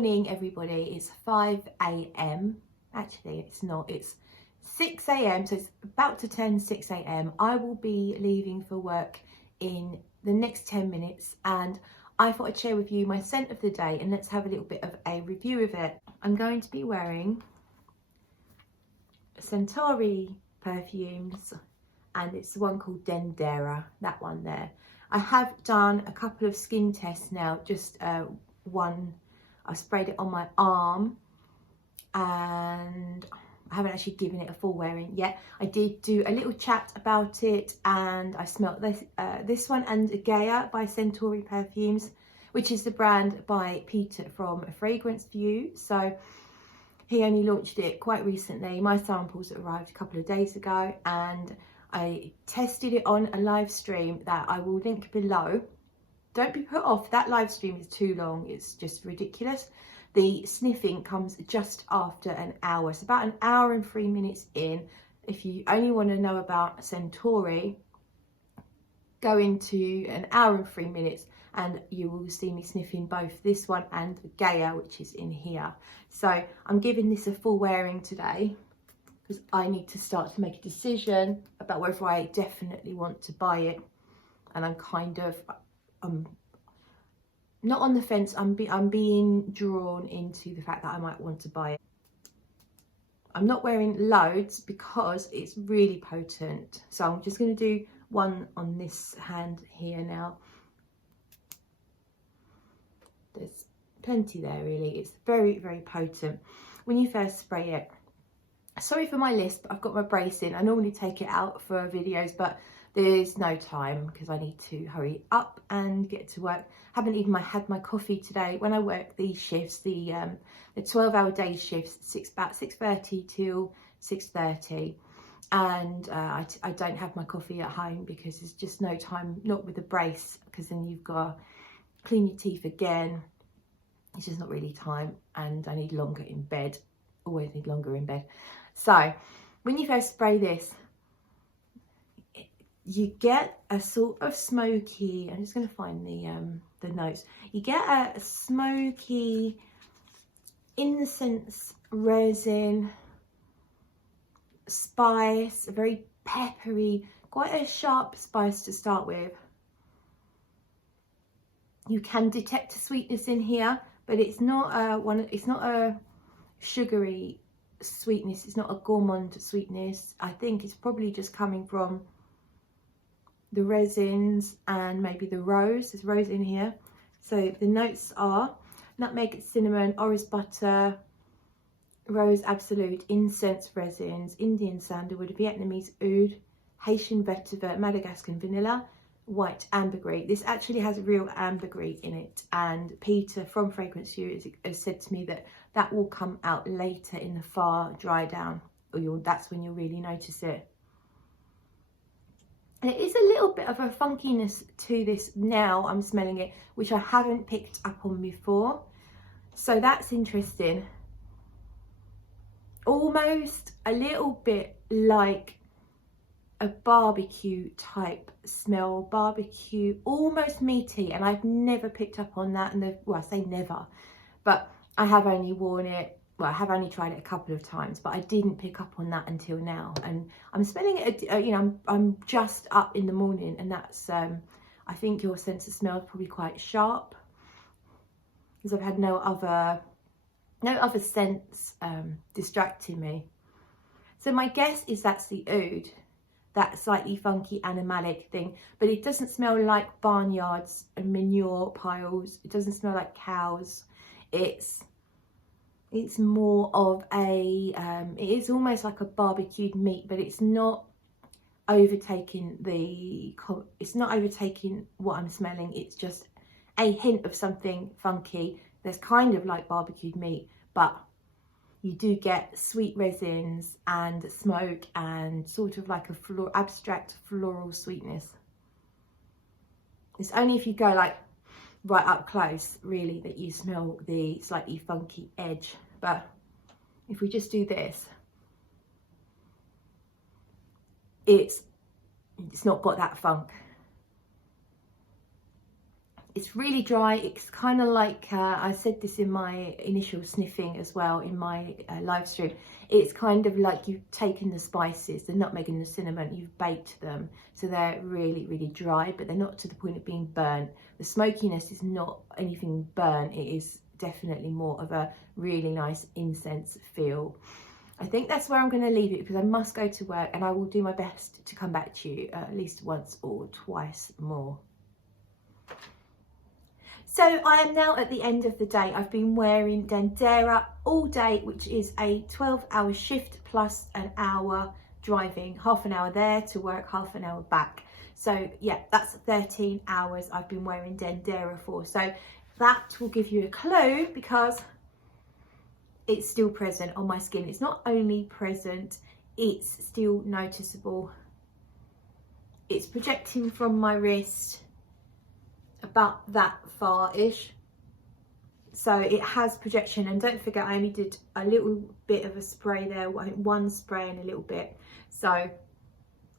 morning, everybody. It's 5 a.m. Actually, it's not. It's 6 a.m. So it's about to turn 6 a.m. I will be leaving for work in the next 10 minutes, and I thought I'd share with you my scent of the day, and let's have a little bit of a review of it. I'm going to be wearing Centauri Perfumes, and it's the one called Dendera, that one there. I have done a couple of skin tests now, just one. I sprayed it on my arm, and I haven't actually given it a full wearing yet. I did do a little chat about it, and I smelt this one and Gaia by Centauri Perfumes, which is the brand by Peter from Fragrance View. So he only launched it quite recently. My samples arrived a couple of days ago, and I tested it on a live stream that I will link below. Don't be put off, that live stream is too long, it's just ridiculous. The sniffing comes just after an hour. It's about an hour and 3 minutes in. If you only want to know about Centauri, go into an hour and 3 minutes and you will see me sniffing both this one and Gaia, which is in here. So I'm giving this a full wearing today because I need to start to make a decision about whether I definitely want to buy it. And I'm kind of, not on the fence, I'm being drawn into the fact that I might want to buy it. I'm not wearing loads because it's really potent. So I'm just going to do one on this hand here now. There's plenty there really. It's very, very potent. When you first spray it, sorry for my lisp, I've got my brace in. I normally take it out for videos, but there's no time because I need to hurry up and get to work. Haven't even had my coffee today. When I work these shifts, the 12-hour day shifts, about 6:30 till 6:30, and I don't have my coffee at home because there's just no time, not with the brace, because then you've got to clean your teeth again. It's just not really time, and I need longer in bed. Always need longer in bed. So when you first spray this, you get a sort of smoky, I'm just going to find the notes. You get a smoky incense, resin, spice, a very peppery, quite a sharp spice to start with. You can detect a sweetness in here, but it's not a sugary sweetness. It's not a gourmand sweetness. I think it's probably just coming from the resins and maybe the rose. There's rose in here. So the notes are nutmeg, cinnamon, orris butter, rose absolute, incense resins, Indian sandalwood, Vietnamese oud, Haitian vetiver, Madagascan vanilla, white ambergris. This actually has real ambergris in it, and Peter from Fragrance View has said to me that that will come out later in the far dry down, or that's when you'll really notice it. And it is a little bit of a funkiness to this now I'm smelling it, which I haven't picked up on before. So that's interesting. Almost a little bit like a barbecue type smell, barbecue, almost meaty. And I've never picked up on that. And well, I say never, but I have only worn it. Well, I have only tried it a couple of times, but I didn't pick up on that until now. And I'm smelling it, you know, I'm just up in the morning, and that's, I think your sense of smell is probably quite sharp because I've had no other scents distracting me. So my guess is that's the oud, that slightly funky animalic thing, but it doesn't smell like barnyards and manure piles. It doesn't smell like cows. It's more of a, it is almost like a barbecued meat, but it's not overtaking what I'm smelling. It's just a hint of something funky that's kind of like barbecued meat, but you do get sweet resins and smoke and sort of like a abstract floral sweetness. It's only if you go like right up close really that you smell the slightly funky edge. But if we just do this, it's not got that funk. It's really dry. It's kind of like, I said this in my initial sniffing as well in my live stream. It's kind of like you've taken the spices, the nutmeg and the cinnamon, you've baked them. So they're really, really dry, but they're not to the point of being burnt. The smokiness is not anything burnt. It is definitely more of a really nice incense feel. I think that's where I'm going to leave it because I must go to work, and I will do my best to come back to you at least once or twice more. So I am now at the end of the day. I've been wearing Dendera all day, which is a 12-hour shift plus an hour driving, half an hour there to work, half an hour back. So yeah, that's 13 hours I've been wearing Dendera for. So that will give you a clue because it's still present on my skin. It's not only present, it's still noticeable. It's projecting from my wrist about that far-ish, so it has projection. And don't forget, I only did a little bit of a spray there, one spray and a little bit, so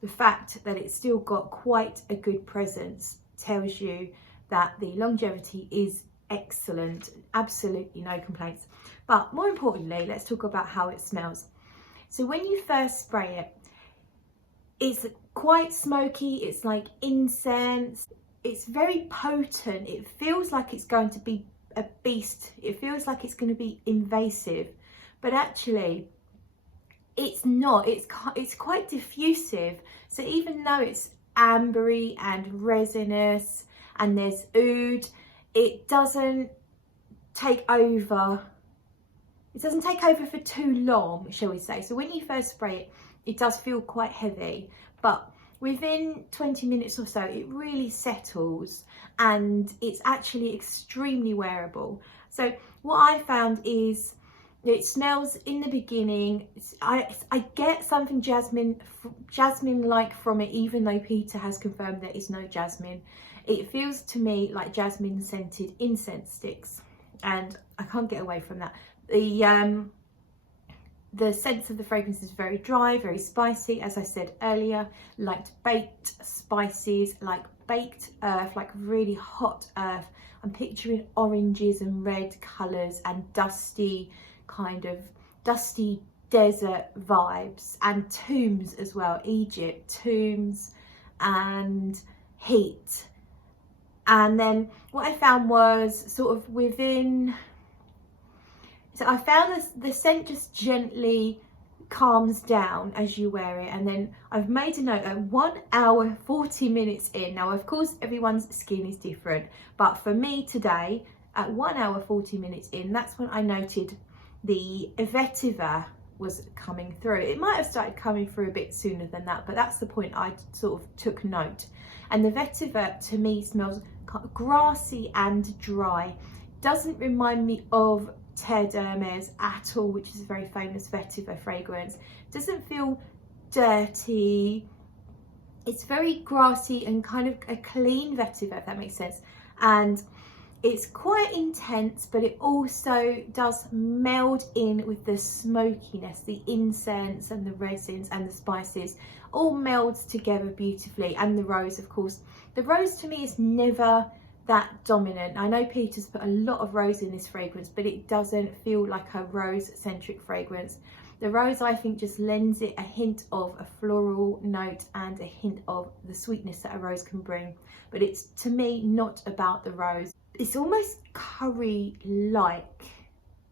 the fact that it's still got quite a good presence tells you that the longevity is excellent. Absolutely no complaints. But more importantly, let's talk about how it smells. So when you first spray it, it's quite smoky. It's like incense. It's very potent. It feels like it's going to be a beast. It feels like it's going to be invasive, but actually it's not. It's quite diffusive. So even though it's ambery and resinous and there's oud, it doesn't take over. It doesn't take over for too long, shall we say. So when you first spray it, it does feel quite heavy, but within 20 minutes or so, it really settles and it's actually extremely wearable. So what I found is it smells in the beginning. I get something jasmine-like from it, even though Peter has confirmed there is no jasmine. It feels to me like jasmine scented incense sticks, and I can't get away from that. The sense of the fragrance is very dry, very spicy, as I said earlier, like baked spices, like baked earth, like really hot earth. I'm picturing oranges and red colours and dusty, kind of dusty desert vibes, and tombs as well, Egypt, tombs and heat. And then what I found was sort of within... So I found the scent just gently calms down as you wear it. And then I've made a note at 1 hour, 40 minutes in. Now, of course, everyone's skin is different. But for me today, at 1 hour, 40 minutes in, that's when I noted the vetiver was coming through. It might have started coming through a bit sooner than that, but that's the point I sort of took note. And the vetiver to me smells grassy and dry. Doesn't remind me of Terre d'Hermes at all, which is a very famous vetiver fragrance. Doesn't feel dirty. It's very grassy and kind of a clean vetiver, if that makes sense. And it's quite intense, but it also does meld in with the smokiness, the incense and the resins and the spices all melds together beautifully. And the rose, of course. The rose to me is never that dominant. I know Peter's put a lot of rose in this fragrance, but it doesn't feel like a rose-centric fragrance. The rose, I think, just lends it a hint of a floral note and a hint of the sweetness that a rose can bring. But it's, to me, not about the rose. It's almost curry-like,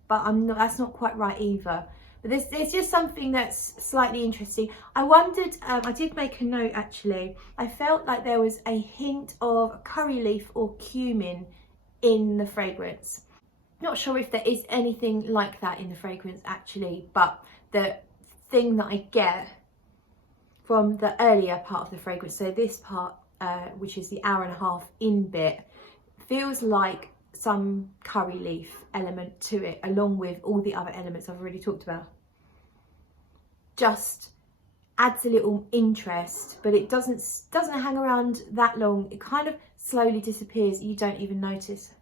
but that's not quite right either. But there's just something that's slightly interesting. I wondered, I did make a note actually, I felt like there was a hint of curry leaf or cumin in the fragrance. Not sure if there is anything like that in the fragrance actually, but the thing that I get from the earlier part of the fragrance, so this part, which is the hour and a half in bit, feels like some curry leaf element to it, along with all the other elements I've already talked about. Just adds a little interest, but it doesn't hang around that long. It kind of slowly disappears. You don't even notice.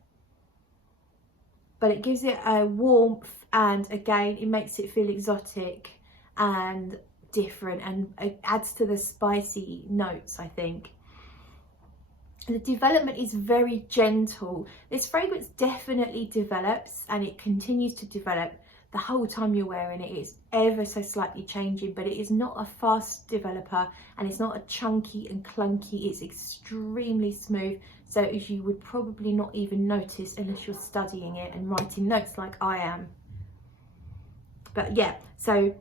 But it gives it a warmth, and again, it makes it feel exotic and different, and it adds to the spicy notes, I think. The development is very gentle. This fragrance definitely develops, and it continues to develop the whole time you're wearing it. It's ever so slightly changing, but it is not a fast developer, and it's not a chunky and clunky. It's extremely smooth, so as you would probably not even notice unless you're studying it and writing notes like I am. But yeah, so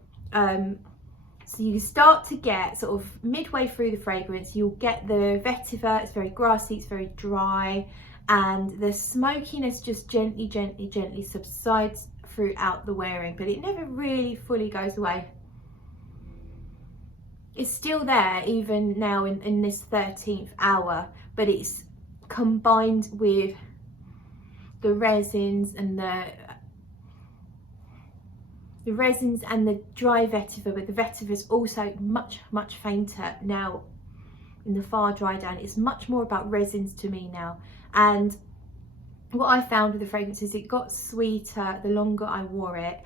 you start to get sort of midway through the fragrance, you'll get the vetiver. It's very grassy, it's very dry, and the smokiness just gently subsides throughout the wearing, but it never really fully goes away. It's still there even now in this 13th hour, but it's combined with the resins and the dry vetiver, but the vetiver is also much fainter now in the far dry down. It's much more about resins to me now. And what I found with the fragrance is it got sweeter the longer I wore it,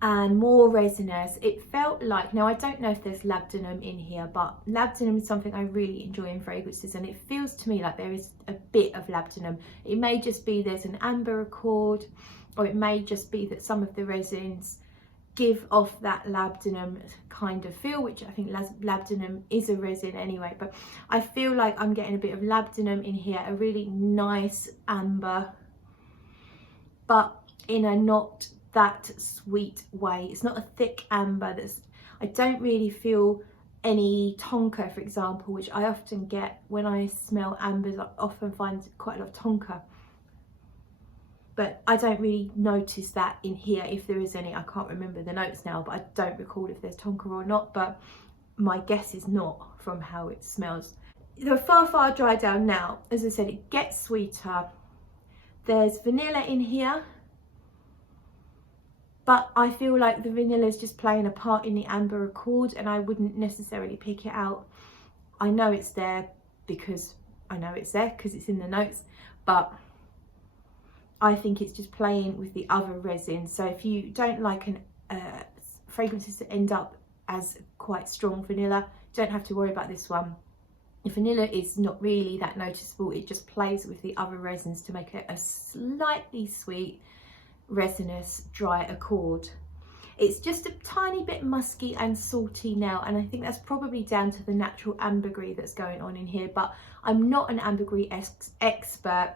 and more resinous. It felt like, now I don't know if there's labdanum in here, but labdanum is something I really enjoy in fragrances, and it feels to me like there is a bit of labdanum. It may just be there's an amber accord, or it may just be that some of the resins give off that labdanum kind of feel, which I think labdanum is a resin anyway, but I feel like I'm getting a bit of labdanum in here, a really nice amber, but in a not that sweet way. It's not a thick amber. I don't really feel any tonka, for example, which I often get when I smell ambers. I often find quite a lot of tonka, but I don't really notice that in here. If there is any, I can't remember the notes now, but I don't recall if there's tonka or not, but my guess is not from how it smells. The far dry down now, as I said, it gets sweeter. There's vanilla in here, but I feel like the vanilla is just playing a part in the amber accord, and I wouldn't necessarily pick it out. I know it's there because it's in the notes, but I think it's just playing with the other resin. So if you don't like fragrances that end up as quite strong vanilla, you don't have to worry about this one. The vanilla is not really that noticeable. It just plays with the other resins to make it a slightly sweet, resinous, dry accord. It's just a tiny bit musky and salty now, and I think that's probably down to the natural ambergris that's going on in here, but I'm not an ambergris expert.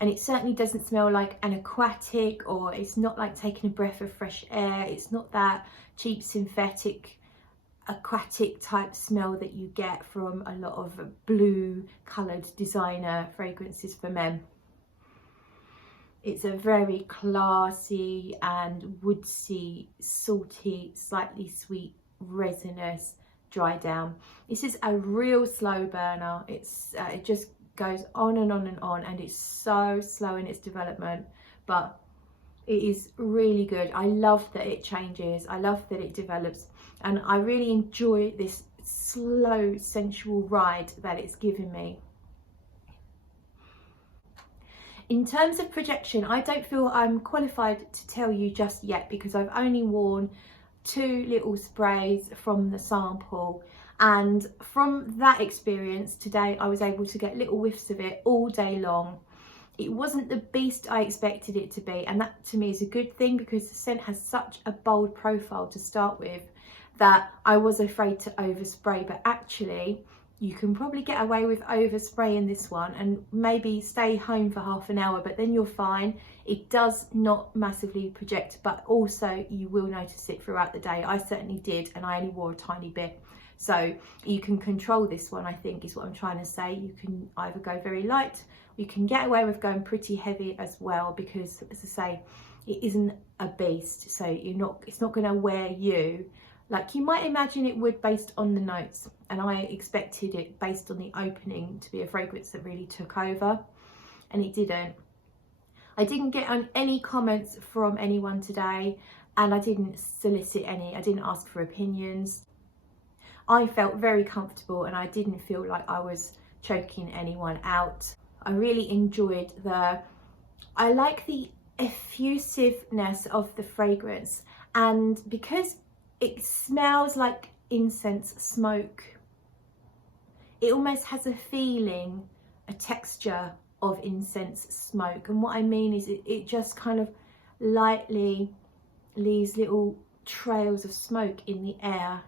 And it certainly doesn't smell like an aquatic, or it's not like taking a breath of fresh air. It's not that cheap synthetic aquatic type smell that you get from a lot of blue coloured designer fragrances for men. It's a very classy and woodsy, salty, slightly sweet, resinous dry down. This is a real slow burner. It just goes on and on and on, and it's so slow in its development, but it is really good. I love that it changes, I love that it develops, and I really enjoy this slow sensual ride that it's given me. In terms of projection, I don't feel I'm qualified to tell you just yet, because I've only worn 2 little sprays from the sample, and from that experience today I was able to get little whiffs of it all day long. It wasn't the beast I expected it to be, and that to me is a good thing, because the scent has such a bold profile to start with that I was afraid to overspray. But actually you can probably get away with overspraying this one and maybe stay home for half an hour, but then you're fine. It does not massively project, but also you will notice it throughout the day. I certainly did, and I only wore a tiny bit. So you can control this one, I think, is what I'm trying to say. You can either go very light, you can get away with going pretty heavy as well, because, as I say, it isn't a beast. So it's not going to wear you like you might imagine it would based on the notes. And I expected it based on the opening to be a fragrance that really took over, and it didn't. I didn't get on any comments from anyone today, and I didn't solicit any. I didn't ask for opinions. I felt very comfortable, and I didn't feel like I was choking anyone out. I really enjoyed I like the effusiveness of the fragrance, and because it smells like incense smoke, it almost has a a texture of incense smoke. And what I mean is it just kind of lightly leaves little trails of smoke in the air,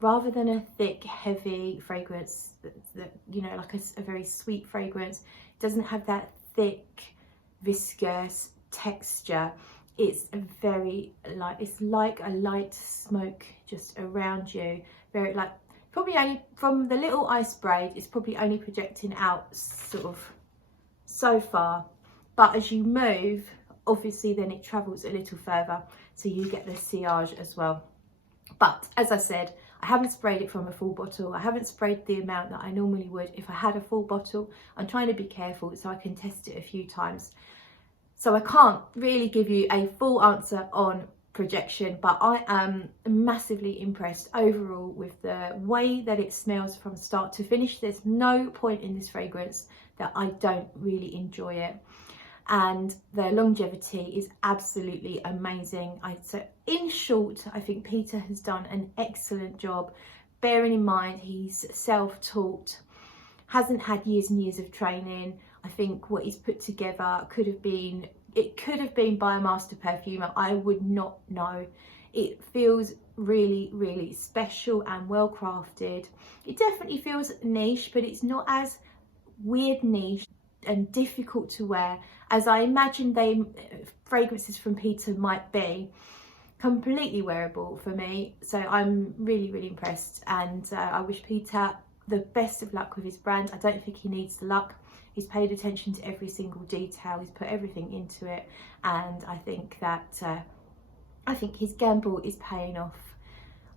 rather than a thick, heavy fragrance that you know, like a very sweet fragrance. It doesn't have that thick, viscous texture. It's very light. It's like a light smoke just around you. Very like, probably only from the little I sprayed, it's probably only projecting out sort of so far. But as you move, obviously then it travels a little further, so you get the sillage as well. But as I said, I haven't sprayed it from a full bottle. I haven't sprayed the amount that I normally would if I had a full bottle. I'm trying to be careful so I can test it a few times. So I can't really give you a full answer on projection, but I am massively impressed overall with the way that it smells from start to finish. There's no point in this fragrance that I don't really enjoy it. And the longevity is absolutely amazing. So in short, I think Peter has done an excellent job, bearing in mind he's self-taught, hasn't had years and years of training. I think what he's put together could have been by a master perfumer. I would not know. It feels really, really special and well crafted. It definitely feels niche, but it's not as weird niche and difficult to wear as I imagine fragrances from Peter might be. Completely wearable for me, so I'm really, really impressed, and I wish Peter the best of luck with his brand. I don't think he needs the luck. He's paid attention to every single detail, he's put everything into it, and I think that his gamble is paying off.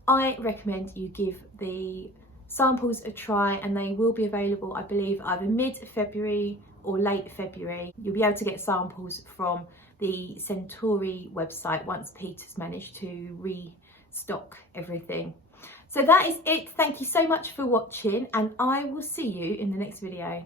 I recommend you give the samples a try, and they will be available, I believe, either mid-February or late February. You'll be able to get samples from the Centauri website once Peter's managed to restock everything. So that is it. Thank you so much for watching, and I will see you in the next video.